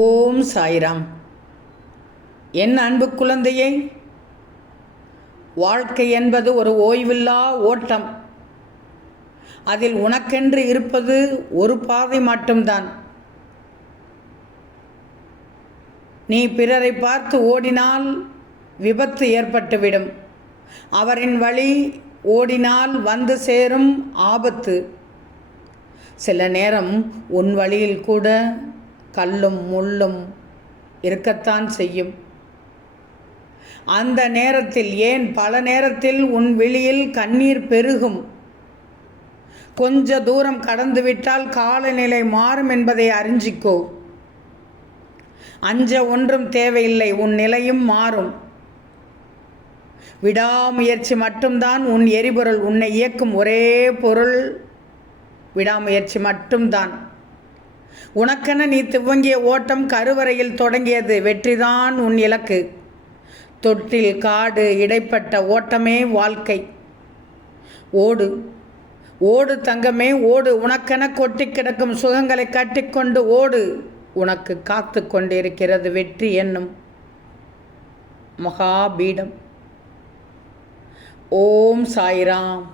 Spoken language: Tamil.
ஓம் சாய்ராம். என் அன்பு குழந்தையே, வாழ்க்கை என்பது ஒரு ஓய்வில்லா ஓட்டம். அதில் உனக்கென்று இருப்பது ஒரு பாதை மட்டும்தான். நீ பிறரை பார்த்து ஓடினால் விபத்து ஏற்பட்டுவிடும். அவரின் வழி ஓடினால் வந்து சேரும் ஆபத்து. சில நேரம் உன் வழியில் கூட கல்லும் முள்ளும் இருக்கத்தான் செய்யும். அந்த நேரத்தில், ஏன் பல நேரத்தில் உன் விழியில் கண்ணீர் பெருகும். கொஞ்ச தூரம் கடந்துவிட்டால் காலநிலை மாறும் என்பதை அறிஞ்சிக்கோ. அஞ்ச ஒன்றும் தேவையில்லை, உன் நிலையும் மாறும். விடாமுயற்சி மட்டும்தான் உன் எரிபொருள். உன்னை இயக்கும் ஒரே பொருள் விடாமுயற்சி மட்டும்தான். உனக்கென நீ துவங்கிய ஓட்டம் கருவறையில் தொடங்கியது. வெற்றிதான் உன் இலக்கு. தொட்டில் காடு இடைப்பட்ட ஓட்டமே வாழ்க்கை. ஓடு ஓடு தங்கமே, ஓடு. உனக்கென கொட்டி கிடக்கும் சுகங்களை கட்டிக்கொண்டு ஓடு. உனக்கு காத்து கொண்டிருக்கிறது வெற்றி என்னும் மகாபீடம். ஓம் சாய்ராம்.